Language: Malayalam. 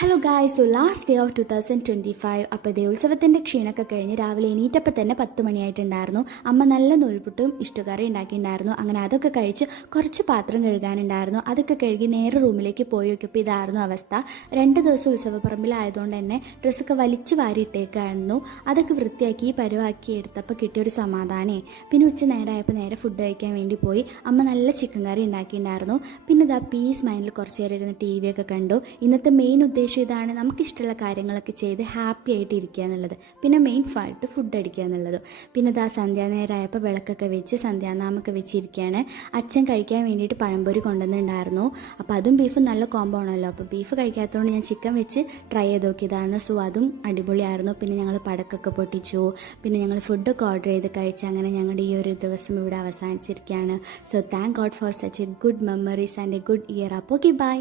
Hello guys, so last day of 2025. അപ്പോൾ ഇതേ ഉത്സവത്തിൻ്റെ ക്ഷീണമൊക്കെ കഴിഞ്ഞ് രാവിലെ എണീറ്റപ്പോൾ തന്നെ 10 മണിയായിട്ടുണ്ടായിരുന്നു. അമ്മ നല്ല നൂൽപുട്ടും ഇഷ്ടകറി ഉണ്ടാക്കിയിട്ടുണ്ടായിരുന്നു. അങ്ങനെ അതൊക്കെ കഴിച്ച് കുറച്ച് പാത്രം കഴുകാനുണ്ടായിരുന്നു. അതൊക്കെ കഴുകി നേരെ റൂമിലേക്ക് പോയി നോക്കിയപ്പോൾ ഇതായിരുന്നു അവസ്ഥ. 2 ദിവസം ഉത്സവപ്പറമ്പിലായതുകൊണ്ട് തന്നെ ഡ്രസ്സൊക്കെ വലിച്ച് വാരിയിട്ടേക്കായിരുന്നു. അതൊക്കെ വൃത്തിയാക്കി പരുവാക്കി എടുത്തപ്പോൾ കിട്ടിയൊരു സമാധാനേ. പിന്നെ ഉച്ച നേരമായപ്പോൾ നേരെ ഫുഡ് കഴിക്കാൻ വേണ്ടി പോയി. അമ്മ നല്ല ചിക്കൻ കറി ഉണ്ടാക്കിയിട്ടുണ്ടായിരുന്നു. പിന്നെ ഇതാ പീസ് മൈൻഡിൽ കുറച്ച് നേരം ഇരുന്ന് TV ഒക്കെ കണ്ടു. ഇന്നത്തെ മെയിൻ ഉദ്ദേശം ഇതാണ്, നമുക്കിഷ്ടമുള്ള കാര്യങ്ങളൊക്കെ ചെയ്ത് ഹാപ്പി ആയിട്ട് ഇരിക്കുക എന്നുള്ളത്. പിന്നെ മെയിൻ ഫായിട്ട് ഫുഡ് അടിക്കുക എന്നുള്ളത്. പിന്നെ ഇതാ സന്ധ്യാനേരമായപ്പോൾ വിളക്കൊക്കെ വെച്ച് സന്ധ്യാനാമൊക്കെ വെച്ചിരിക്കുകയാണ്. അച്ഛൻ കഴിക്കാൻ വേണ്ടിയിട്ട് പഴംപൊരി കൊണ്ടുവന്നിട്ടുണ്ടായിരുന്നു. അപ്പോൾ അതും ബീഫും നല്ല കോംബോ ആണല്ലോ. അപ്പോൾ ബീഫ് കഴിക്കാത്തതുകൊണ്ട് ഞാൻ ചിക്കൻ വെച്ച് ട്രൈ ചെയ്ത് നോക്കിയതാണ്. സോ അതും അടിപൊളിയായിരുന്നു. പിന്നെ ഞങ്ങൾ പടക്കൊക്കെ പൊട്ടിച്ചു. പിന്നെ ഞങ്ങൾ ഫുഡൊക്കെ ഓർഡർ ചെയ്ത് കഴിച്ച് അങ്ങനെ ഞങ്ങളുടെ ഈ ഒരു ദിവസം ഇവിടെ അവസാനിച്ചിരിക്കുകയാണ്. So thank God for such a good memories and a good year. അപ്പോൾ ഓക്കെ, ബൈ.